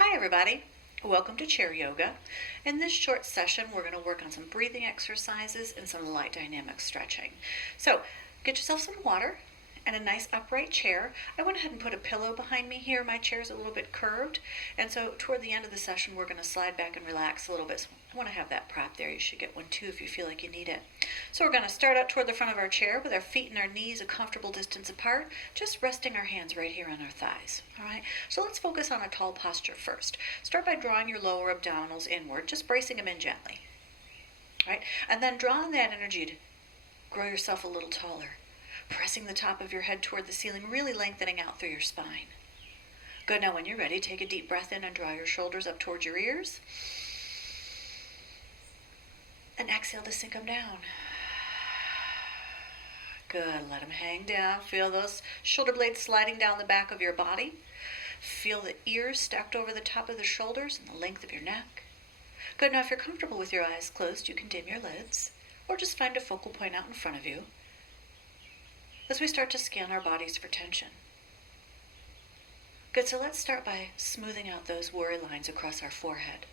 Hi everybody, welcome to Chair Yoga. In this short session we're going to work on some breathing exercises and some light dynamic stretching. So get yourself some water and a nice upright chair. I went ahead and put a pillow behind me here. My chair's a little bit curved, and so toward the end of the session we're going to slide back and relax a little bit. So I want to have that prop there. You should get one too if you feel like you need it. So we're going to start out toward the front of our chair with our feet and our knees a comfortable distance apart, just resting our hands right here on our thighs. All right, so let's focus on a tall posture first. Start by drawing your lower abdominals inward, just bracing them in gently. All right, and then draw on that energy to grow yourself a little taller, pressing the top of your head toward the ceiling, really lengthening out through your spine. Good. Now when you're ready, take a deep breath in and draw your shoulders up towards your ears. And exhale to sink them down. Good. Let them hang down. Feel those shoulder blades sliding down the back of your body. Feel the ears stacked over the top of the shoulders and the length of your neck. Good. Now if you're comfortable with your eyes closed, you can dim your lids or just find a focal point out in front of you as we start to scan our bodies for tension. Good, so let's start by smoothing out those worry lines across our forehead.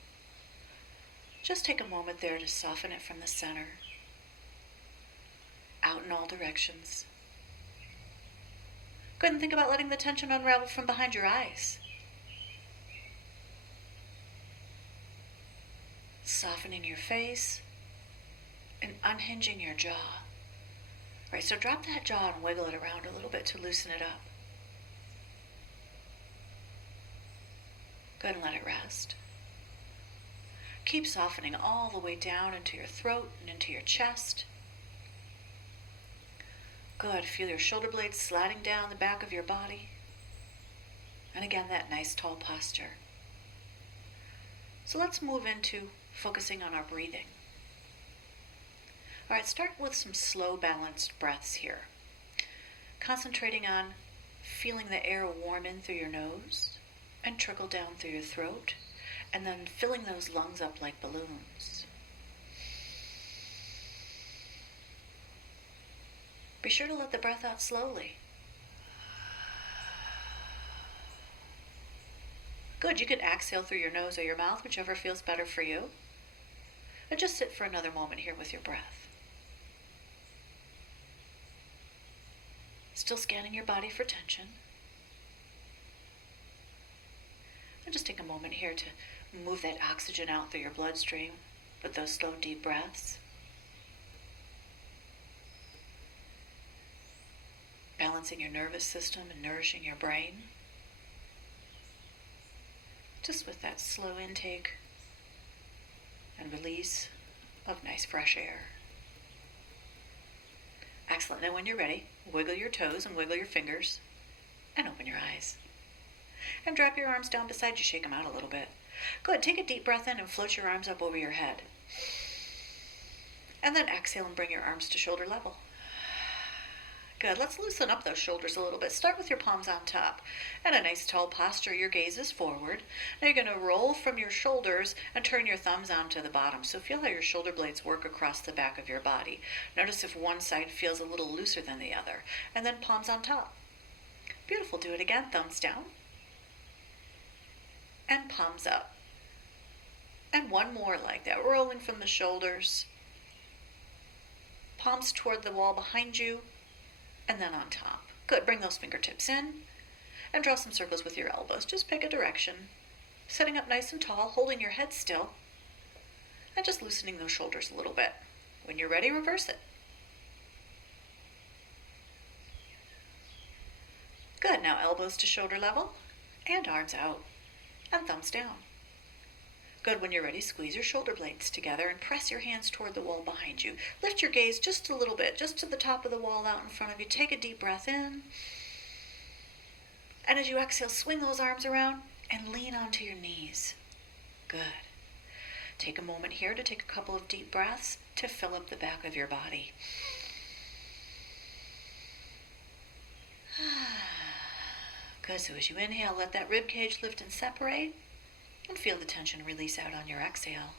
Just take a moment there to soften it from the center, out in all directions. Good, and think about letting the tension unravel from behind your eyes. Softening your face and unhinging your jaw. Right, so drop that jaw and wiggle it around a little bit to loosen it up. Good, and let it rest. Keep softening all the way down into your throat and into your chest. Good, feel your shoulder blades sliding down the back of your body. And again, that nice tall posture. So let's move into focusing on our breathing. All right, start with some slow, balanced breaths here. Concentrating on feeling the air warm in through your nose and trickle down through your throat, and then filling those lungs up like balloons. Be sure to let the breath out slowly. Good, you can exhale through your nose or your mouth, whichever feels better for you. And just sit for another moment here with your breath. Still scanning your body for tension. And just take a moment here to move that oxygen out through your bloodstream with those slow, deep breaths. Balancing your nervous system and nourishing your brain. Just with that slow intake and release of nice fresh air. Excellent. Now when you're ready, wiggle your toes and wiggle your fingers and open your eyes. And drop your arms down beside you, shake them out a little bit. Good, take a deep breath in and float your arms up over your head. And then exhale and bring your arms to shoulder level. Good, let's loosen up those shoulders a little bit. Start with your palms on top and a nice tall posture. Your gaze is forward. Now you're going to roll from your shoulders and turn your thumbs onto the bottom. So feel how your shoulder blades work across the back of your body. Notice if one side feels a little looser than the other. And then palms on top. Beautiful, do it again. Thumbs down. And palms up. And one more like that, rolling from the shoulders. Palms toward the wall behind you. And then on top. Good, bring those fingertips in and draw some circles with your elbows. Just pick a direction. Sitting up nice and tall, holding your head still, and just loosening those shoulders a little bit. When you're ready, reverse it. Good, now elbows to shoulder level and arms out and thumbs down. Good, when you're ready, squeeze your shoulder blades together and press your hands toward the wall behind you. Lift your gaze just a little bit, just to the top of the wall out in front of you. Take a deep breath in. And as you exhale, swing those arms around and lean onto your knees. Good. Take a moment here to take a couple of deep breaths to fill up the back of your body. Good, so as you inhale, let that rib cage lift and separate. And feel the tension release out on your exhale.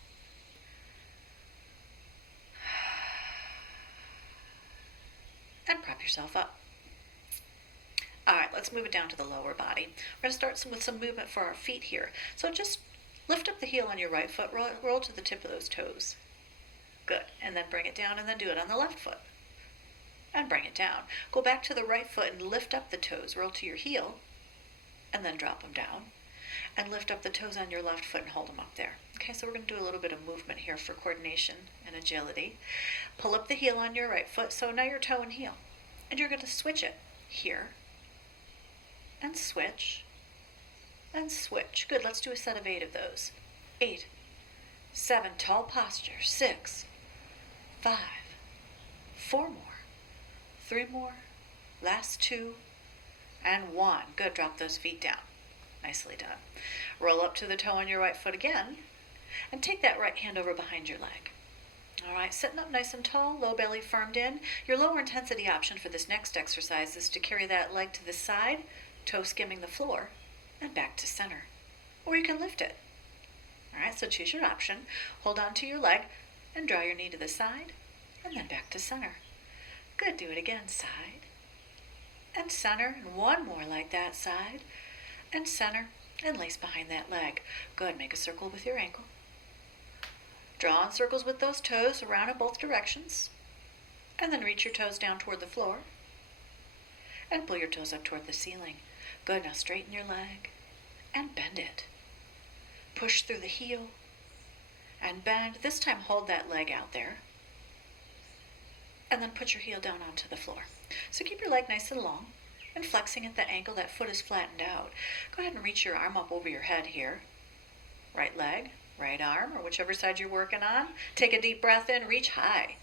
And prop yourself up. All right, let's move it down to the lower body. We're going to start with some movement for our feet here. So just lift up the heel on your right foot, roll to the tip of those toes. Good, and then bring it down, and then do it on the left foot. And bring it down. Go back to the right foot and lift up the toes, roll to your heel, and then drop them down. And lift up the toes on your left foot and hold them up there. Okay, so we're going to do a little bit of movement here for coordination and agility. Pull up the heel on your right foot, so now you're toe and heel. And you're going to switch it here, and switch, and switch. Good, let's do a set of 8 of those. 8, 7, tall posture, 6, 5, 4 more, 3 more, last 2, and 1. Good, drop those feet down. Nicely done. Roll up to the toe on your right foot again, and take that right hand over behind your leg. All right, sitting up nice and tall, low belly firmed in. Your lower intensity option for this next exercise is to carry that leg to the side, toe skimming the floor, and back to center. Or you can lift it. All right, so choose your option. Hold on to your leg and draw your knee to the side, and then back to center. Good, do it again, side and center, and 1 more like that, side and center, and lace behind that leg. Good, make a circle with your ankle. Draw in circles with those toes around in both directions, and then reach your toes down toward the floor, and pull your toes up toward the ceiling. Good, now straighten your leg, and bend it. Push through the heel, and bend. This time hold that leg out there, and then put your heel down onto the floor. So keep your leg nice and long, and flexing at the ankle, that foot is flattened out. Go ahead and reach your arm up over your head here. Right leg, right arm, or whichever side you're working on. Take a deep breath in, reach high.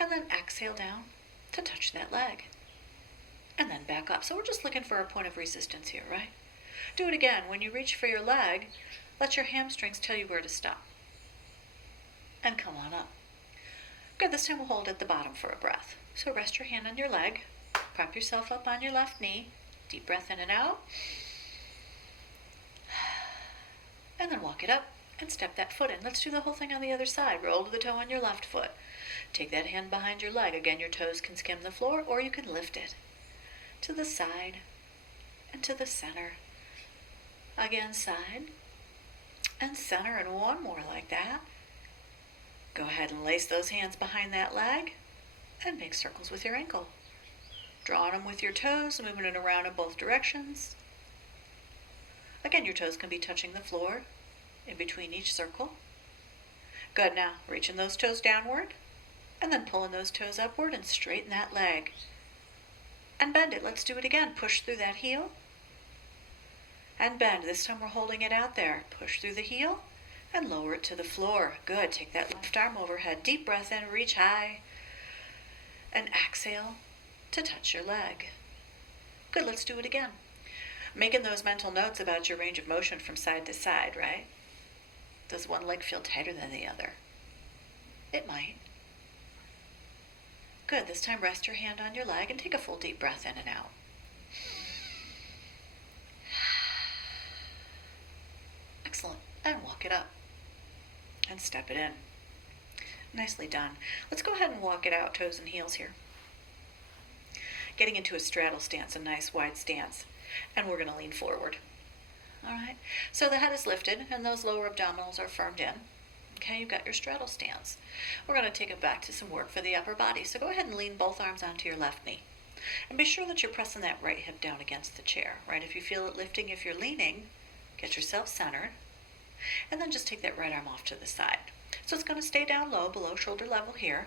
And then exhale down to touch that leg. And then back up. So we're just looking for a point of resistance here, right? Do it again. When you reach for your leg, let your hamstrings tell you where to stop. And come on up. Good, this time we'll hold at the bottom for a breath. So rest your hand on your leg. Prop yourself up on your left knee. Deep breath in and out. And then walk it up and step that foot in. Let's do the whole thing on the other side. Roll to the toe on your left foot. Take that hand behind your leg. Again, your toes can skim the floor, or you can lift it to the side and to the center. Again, side and center, and 1 more like that. Go ahead and lace those hands behind that leg and make circles with your ankle. Drawing them with your toes, moving it around in both directions. Again, your toes can be touching the floor in between each circle. Good, now reaching those toes downward, and then pulling those toes upward and straighten that leg. And bend it. Let's do it again. Push through that heel and bend. This time we're holding it out there. Push through the heel and lower it to the floor. Good. Take that left arm overhead. Deep breath in, reach high, and exhale to touch your leg. Good, let's do it again. Making those mental notes about your range of motion from side to side, right? Does one leg feel tighter than the other? It might. Good, this time rest your hand on your leg and take a full deep breath in and out. Excellent, and walk it up and step it in. Nicely done. Let's go ahead and walk it out, toes and heels here. Getting into a straddle stance, a nice wide stance, and we're going to lean forward. All right, so the head is lifted and those lower abdominals are firmed in. Okay, you've got your straddle stance. We're going to take it back to some work for the upper body. So go ahead and lean both arms onto your left knee. And be sure that you're pressing that right hip down against the chair, right? If you feel it lifting, if you're leaning, get yourself centered. And then just take that right arm off to the side. So it's going to stay down low, below shoulder level here.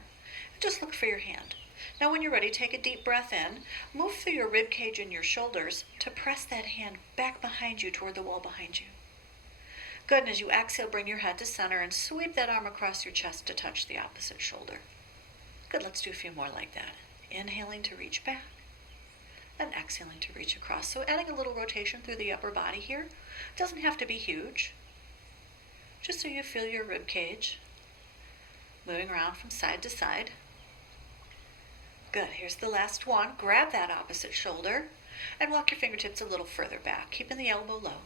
And just look for your hand. Now when you're ready, take a deep breath in. Move through your rib cage and your shoulders to press that hand back behind you toward the wall behind you. Good, and as you exhale, bring your head to center and sweep that arm across your chest to touch the opposite shoulder. Good, let's do a few more like that. Inhaling to reach back and exhaling to reach across. So adding a little rotation through the upper body here. Doesn't have to be huge. Just so you feel your rib cage moving around from side to side. Good, here's the last one. Grab that opposite shoulder and walk your fingertips a little further back, keeping the elbow low,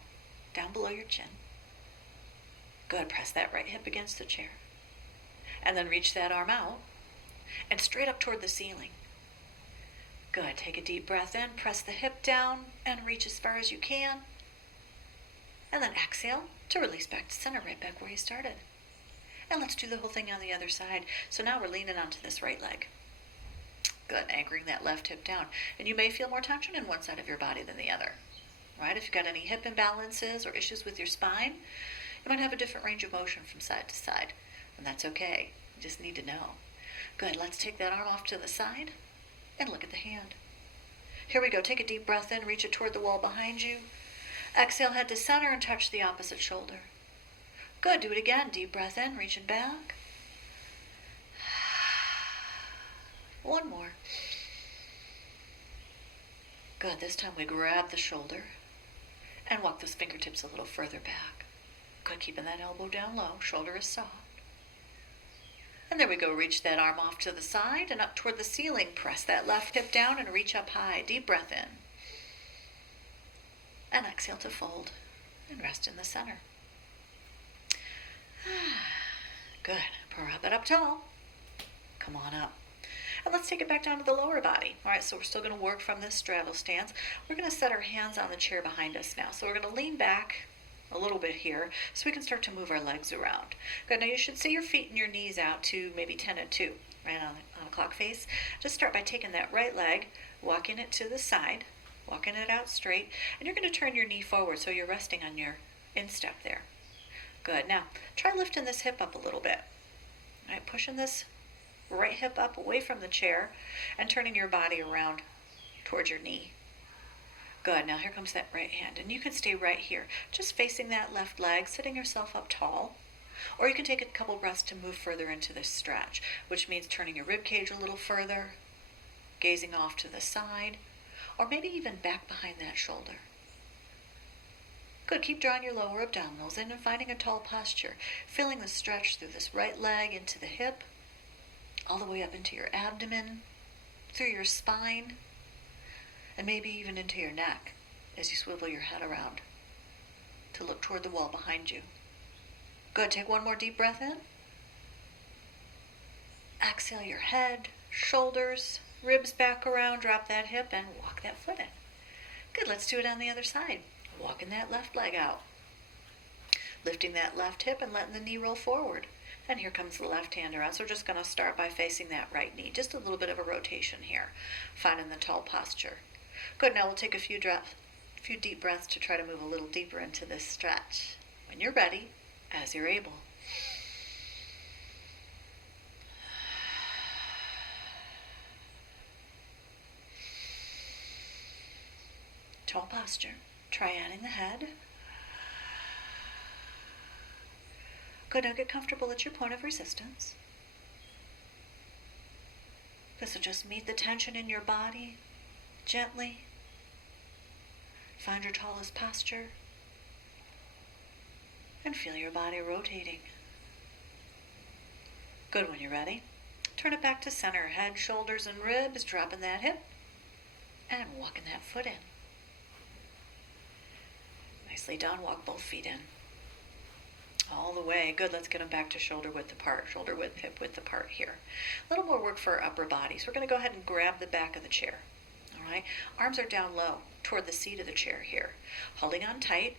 down below your chin. Good, press that right hip against the chair. And then reach that arm out and straight up toward the ceiling. Good. Take a deep breath in, press the hip down, and reach as far as you can. And then exhale to release back to center, right back where you started. And let's do the whole thing on the other side. So now we're leaning onto this right leg. Good, anchoring that left hip down. And you may feel more tension in one side of your body than the other, right? If you've got any hip imbalances or issues with your spine, you might have a different range of motion from side to side. And that's okay. You just need to know. Good, let's take that arm off to the side and look at the hand. Here we go. Take a deep breath in, reach it toward the wall behind you. Exhale, head to center and touch the opposite shoulder. Good, do it again. Deep breath in, reach it back. One more. Good, this time we grab the shoulder and walk those fingertips a little further back. Good, keeping that elbow down low, shoulder is soft. And there we go, reach that arm off to the side and up toward the ceiling. Press that left hip down and reach up high. Deep breath in. And exhale to fold and rest in the center. Good, prop it up tall. Come on up. And let's take it back down to the lower body. All right, so we're still going to work from this straddle stance. We're going to set our hands on the chair behind us now. So we're going to lean back a little bit here so we can start to move our legs around. Good, now you should see your feet and your knees out to maybe 10 and 2, right on a clock face. Just start by taking that right leg, walking it to the side, walking it out straight, and you're going to turn your knee forward so you're resting on your instep there. Good, now try lifting this hip up a little bit. All right, pushing this right hip up away from the chair and turning your body around towards your knee. Good, now here comes that right hand, and you can stay right here, just facing that left leg, sitting yourself up tall, or you can take a couple breaths to move further into this stretch, which means turning your rib cage a little further, gazing off to the side, or maybe even back behind that shoulder. Good, keep drawing your lower abdominals in and finding a tall posture, feeling the stretch through this right leg into the hip, all the way up into your abdomen, through your spine, and maybe even into your neck as you swivel your head around to look toward the wall behind you. Good, take one more deep breath in. Exhale your head, shoulders, ribs back around, drop that hip and walk that foot in. Good, let's do it on the other side. Walking that left leg out. Lifting that left hip and letting the knee roll forward. And here comes the left hand around. So we're just going to start by facing that right knee. Just a little bit of a rotation here. Finding the tall posture. Good, now we'll take a few deep breaths to try to move a little deeper into this stretch. When you're ready, as you're able. Tall posture. Try adding the head. Good, now get comfortable at your point of resistance. This will just meet the tension in your body gently. Find your tallest posture and feel your body rotating. Good, when you're ready, turn it back to center. Head, shoulders, and ribs, dropping that hip and walking that foot in. Nicely done. Walk both feet in. All the way. Good. Let's get them back to shoulder width apart. Shoulder width, hip width apart here. A little more work for our upper body. So we're going to go ahead and grab the back of the chair. All right. Arms are down low toward the seat of the chair here. Holding on tight.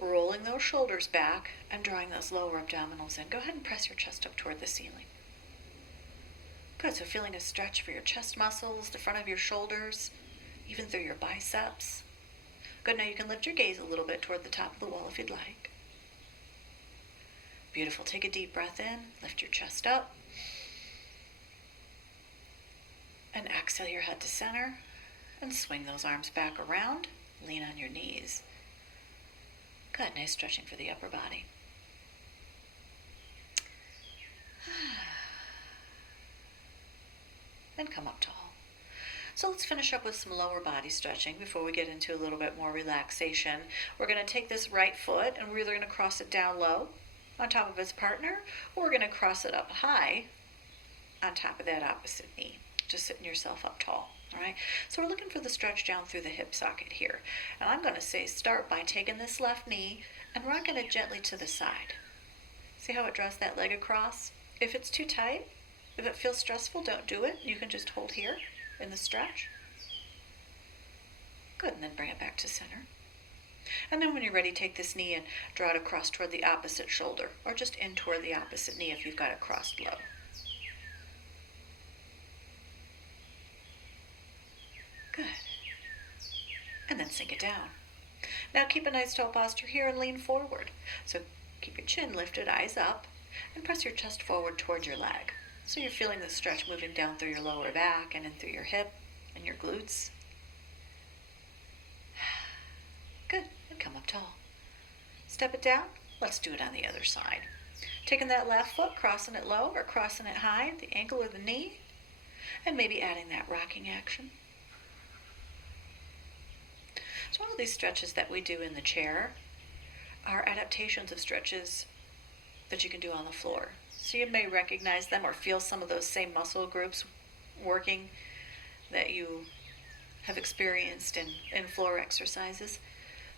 Rolling those shoulders back and drawing those lower abdominals in. Go ahead and press your chest up toward the ceiling. Good. So feeling a stretch for your chest muscles, the front of your shoulders, even through your biceps. Good, now you can lift your gaze a little bit toward the top of the wall if you'd like. Beautiful. Take a deep breath in, lift your chest up, and exhale your head to center, and swing those arms back around, lean on your knees. Good, nice stretching for the upper body. And come up tall. So let's finish up with some lower body stretching before we get into a little bit more relaxation. We're going to take this right foot and we're either going to cross it down low on top of its partner, or we're going to cross it up high on top of that opposite knee, just sitting yourself up tall. All right, so we're looking for the stretch down through the hip socket here. And I'm going to say start by taking this left knee and rocking it gently to the side. See how it draws that leg across? If it's too tight, if it feels stressful, don't do it. You can just hold here in the stretch. Good, and then bring it back to center. And then when you're ready, take this knee and draw it across toward the opposite shoulder, or just in toward the opposite knee if you've got it crossed low. Good. And then sink it down. Now keep a nice tall posture here and lean forward. So keep your chin lifted, eyes up, and press your chest forward towards your leg. So you're feeling the stretch moving down through your lower back and in through your hip and your glutes. Good, and come up tall. Step it down. Let's do it on the other side. Taking that left foot, crossing it low or crossing it high, the ankle or the knee, and maybe adding that rocking action. So all of these stretches that we do in the chair are adaptations of stretches that you can do on the floor. So you may recognize them or feel some of those same muscle groups working that you have experienced in floor exercises,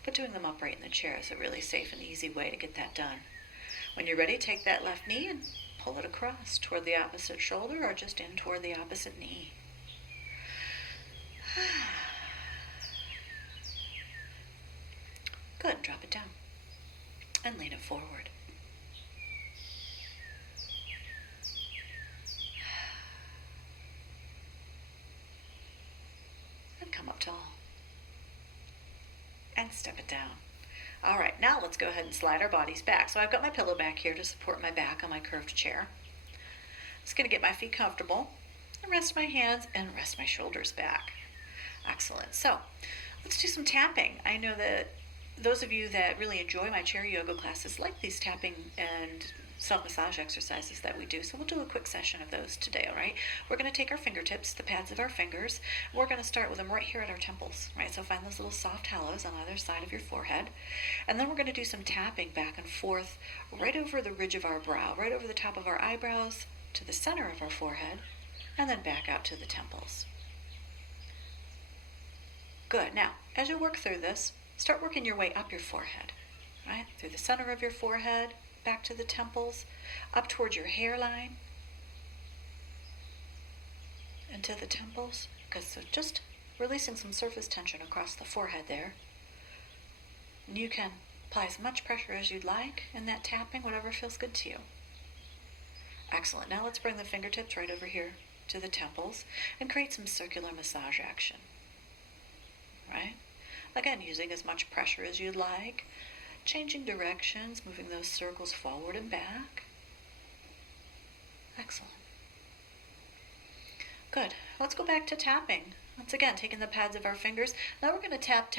but doing them upright in the chair is a really safe and easy way to get that done. When you're ready, take that left knee and pull it across toward the opposite shoulder or just in toward the opposite knee. Good, drop it down and lean it forward. And come up tall. And step it down. All right, now let's go ahead and slide our bodies back. So I've got my pillow back here to support my back on my curved chair. I'm just going to get my feet comfortable and rest my hands and rest my shoulders back. Excellent. So let's do some tapping. I know that those of you that really enjoy my chair yoga classes like these tapping and self-massage exercises that we do. So we'll do a quick session of those today, all right? We're going to take our fingertips, the pads of our fingers. We're going to start with them right here at our temples, right? So find those little soft hollows on either side of your forehead. And then we're going to do some tapping back and forth right over the ridge of our brow, right over the top of our eyebrows to the center of our forehead, and then back out to the temples. Good. Now, as you work through this, start working your way up your forehead, right? Through the center of your forehead, back to the temples, up towards your hairline, and to the temples. Good. So just releasing some surface tension across the forehead there. And you can apply as much pressure as you'd like in that tapping, whatever feels good to you. Excellent. Now let's bring the fingertips right over here to the temples and create some circular massage action. Right? Again, using as much pressure as you'd like, changing directions, moving those circles forward and back. Excellent. Good. Let's go back to tapping. Once again, taking the pads of our fingers. Now we're going to tap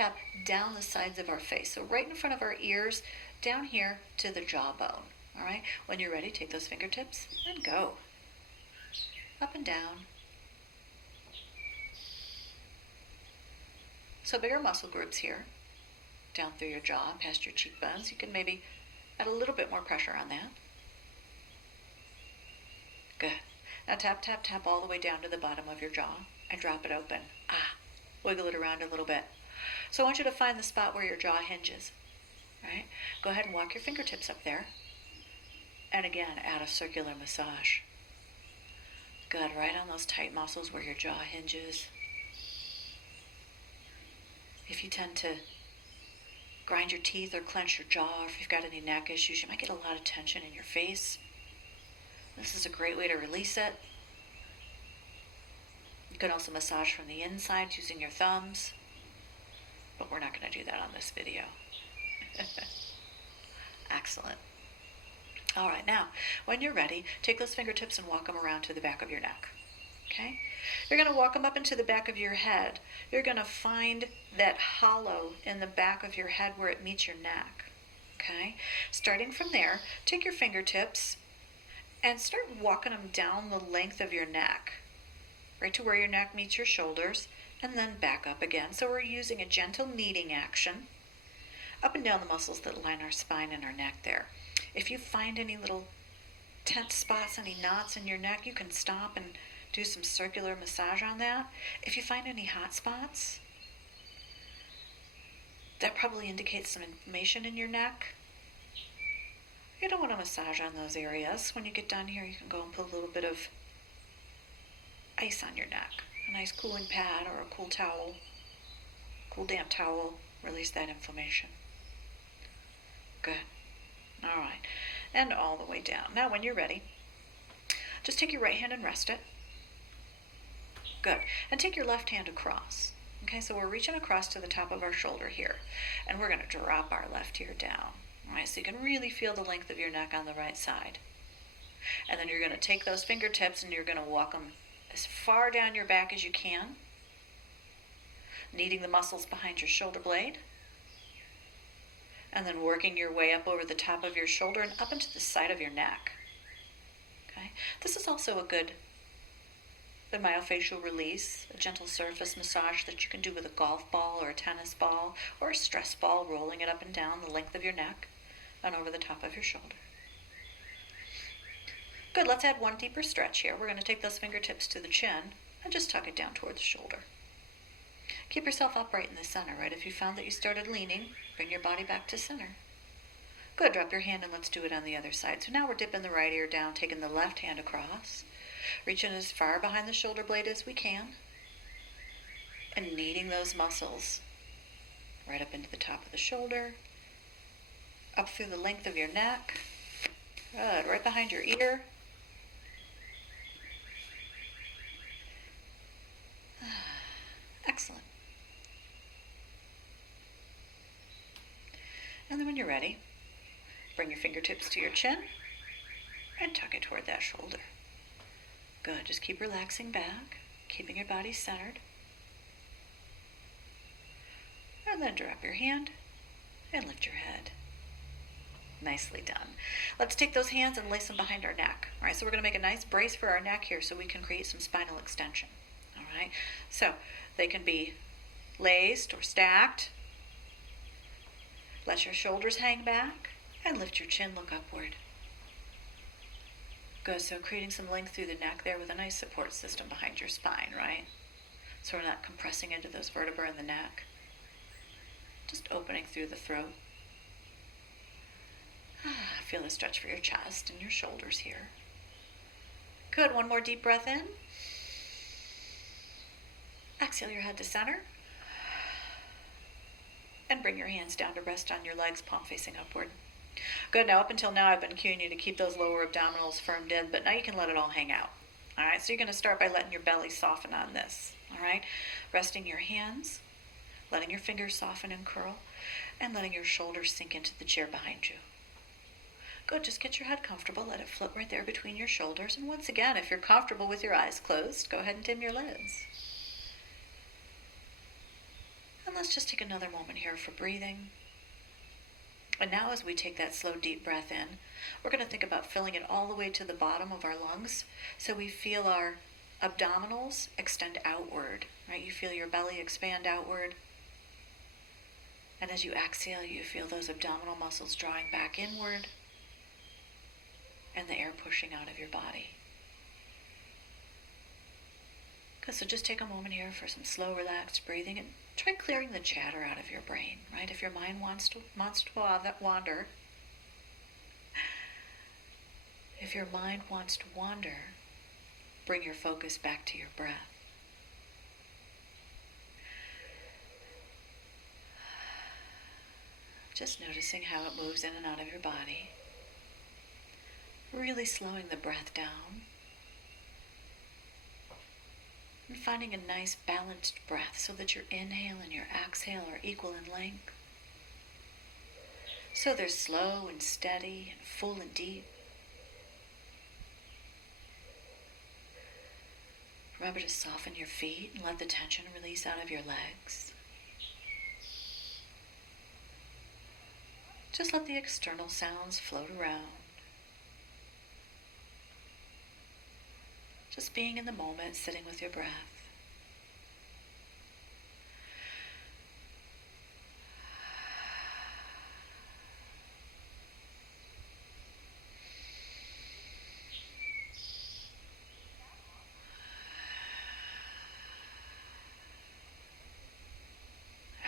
down the sides of our face. So right in front of our ears, down here to the jawbone. All right? When you're ready, take those fingertips and go. Up and down. So bigger muscle groups here, down through your jaw, past your cheekbones. You can maybe add a little bit more pressure on that. Good. Now tap all the way down to the bottom of your jaw and drop it open. Wiggle it around a little bit. So I want you to find the spot where your jaw hinges. Right? Go ahead and walk your fingertips up there. And again, add a circular massage. Good. Right on those tight muscles where your jaw hinges. If you tend to grind your teeth or clench your jaw, or if you've got any neck issues, you might get a lot of tension in your face. This is a great way to release it. You can also massage from the inside using your thumbs, but we're not going to do that on this video. Excellent. All right, now, when you're ready, take those fingertips and walk them around to the back of your neck. Okay? You're going to walk them up into the back of your head. You're going to find that hollow in the back of your head where it meets your neck. Okay? Starting from there, take your fingertips and start walking them down the length of your neck, right to where your neck meets your shoulders, and then back up again. So we're using a gentle kneading action up and down the muscles that line our spine and our neck there. If you find any little tense spots, any knots in your neck, you can stop and do some circular massage on that. If you find any hot spots, that probably indicates some inflammation in your neck. You don't want to massage on those areas. When you get done here, you can go and put a little bit of ice on your neck, a nice cooling pad or a cool towel. Cool damp towel, release that inflammation. Good. All right. And all the way down. Now when you're ready, just take your right hand and rest it. Good. And take your left hand across. Okay, so we're reaching across to the top of our shoulder here. And we're going to drop our left ear down. All right, so you can really feel the length of your neck on the right side. And then you're going to take those fingertips and you're going to walk them as far down your back as you can, kneading the muscles behind your shoulder blade. And then working your way up over the top of your shoulder and up into the side of your neck. Okay, this is also the myofascial release, a gentle surface massage that you can do with a golf ball or a tennis ball or a stress ball, rolling it up and down the length of your neck and over the top of your shoulder. Good, let's add one deeper stretch here. We're going to take those fingertips to the chin and just tuck it down toward the shoulder. Keep yourself upright in the center, right? If you found that you started leaning, bring your body back to center. Good, drop your hand and let's do it on the other side. So now we're dipping the right ear down, taking the left hand across, reaching as far behind the shoulder blade as we can, and kneading those muscles right up into the top of the shoulder, up through the length of your neck. Good, right behind your ear. Excellent. And then when you're ready, bring your fingertips to your chin and tuck it toward that shoulder. Good, just keep relaxing back, keeping your body centered. And then drop your hand and lift your head. Nicely done. Let's take those hands and lace them behind our neck. All right, so we're going to make a nice brace for our neck here so we can create some spinal extension. All right, so they can be laced or stacked. Let your shoulders hang back and lift your chin, look upward. Good, so creating some length through the neck there with a nice support system behind your spine, right? So we're not compressing into those vertebrae in the neck. Just opening through the throat. Feel the stretch for your chest and your shoulders here. Good, one more deep breath in. Exhale your head to center. And bring your hands down to rest on your legs, palm facing upward. Good, now up until now I've been cueing you to keep those lower abdominals firmed in, but now you can let it all hang out. All right, so you're going to start by letting your belly soften on this. All right, resting your hands, letting your fingers soften and curl, and letting your shoulders sink into the chair behind you. Good, just get your head comfortable, let it float right there between your shoulders, and once again, if you're comfortable with your eyes closed, go ahead and dim your lids. And let's just take another moment here for breathing. And now as we take that slow, deep breath in, we're going to think about filling it all the way to the bottom of our lungs so we feel our abdominals extend outward, right? You feel your belly expand outward. And as you exhale, you feel those abdominal muscles drawing back inward and the air pushing out of your body. Good, so just take a moment here for some slow, relaxed breathing and try clearing the chatter out of your brain, right? If your mind wants to wander, if your mind wants to wander, bring your focus back to your breath. Just noticing how it moves in and out of your body. Really slowing the breath down. And finding a nice balanced breath so that your inhale and your exhale are equal in length. So they're slow and steady and full and deep. Remember to soften your feet and let the tension release out of your legs. Just let the external sounds float around. Just being in the moment, sitting with your breath.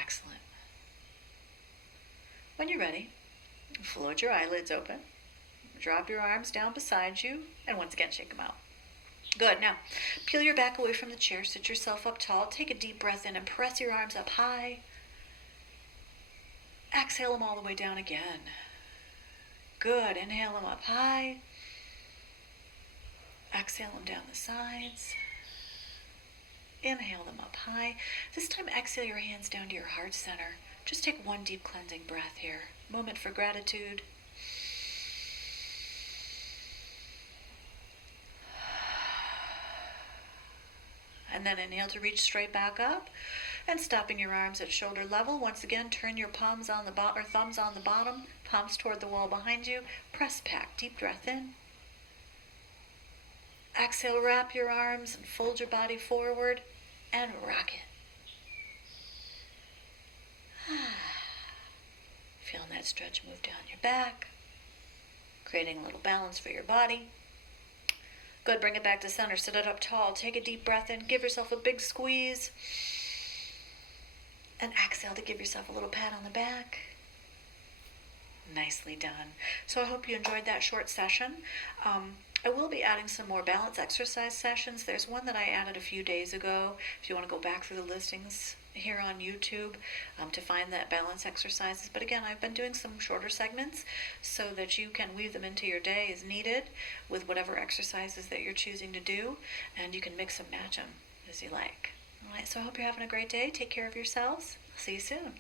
Excellent. When you're ready, float your eyelids open, drop your arms down beside you, and once again shake them out. Good. Now, peel your back away from the chair, sit yourself up tall, take a deep breath in and press your arms up high, Exhale them all the way down again. Good. Inhale them up high. Exhale them down the sides. Inhale them up high. This time exhale your hands down to your heart center. Just take one deep cleansing breath here. Moment for gratitude. And then inhale to reach straight back up. And stopping your arms at shoulder level. Once again, turn your palms on the bottom, or thumbs on the bottom, palms toward the wall behind you. Press back. Deep breath in. Exhale, wrap your arms and fold your body forward and rock it. Feeling that stretch move down your back, creating a little balance for your body. Good, bring it back to center. Sit it up tall. Take a deep breath in. Give yourself a big squeeze. And exhale to give yourself a little pat on the back. Nicely done. So I hope you enjoyed that short session. I will be adding some more balance exercise sessions. There's one that I added a few days ago. If you want to go back through the listings here on YouTube to find that balance exercises. But again, I've been doing some shorter segments so that you can weave them into your day as needed with whatever exercises that you're choosing to do, and you can mix and match them as you like. All right, so I hope you're having a great day. Take care of yourselves. See you soon.